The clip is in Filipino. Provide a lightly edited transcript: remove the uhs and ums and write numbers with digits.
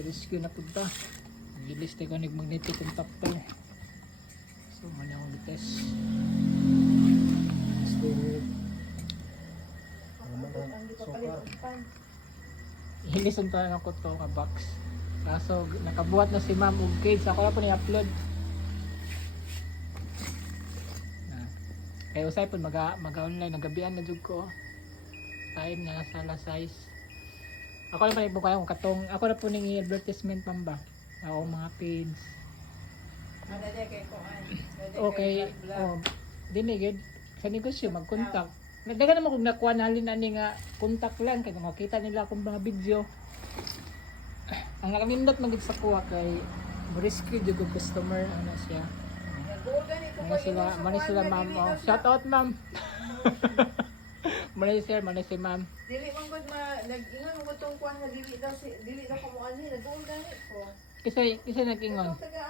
rescue na punta. Giliste ko magnetic contactor. So muna akong test. So hilison to ako to ka box. Kaso nakabuhat na si ma'am og cage. Ako na po ni-upload. Kaya usay po mag-online. Nagabihan na jud ko. Time na sa alas 6. Ako na pa rin po kayo kung katong. Ako na po nang i-advertisement pamba. Ako mga page. Okay. Oh, dinigid. Sa negosyo, mag-contact. Nagdaga naman kung nakuha na halin ani nga contact lang. Kaya makita nila akong mga video. Ang nakamindot magig sa kuha kay rescue jud og customer. Ano siya? Mani sila ma'am. Oh, shout out ma'am. Mani sir, mani si ma'am. Dili man gud nag-ingon mo tong kuan nga dili daw ko mo ani nag-uul gani ko. Kasi nag-ingon. Taga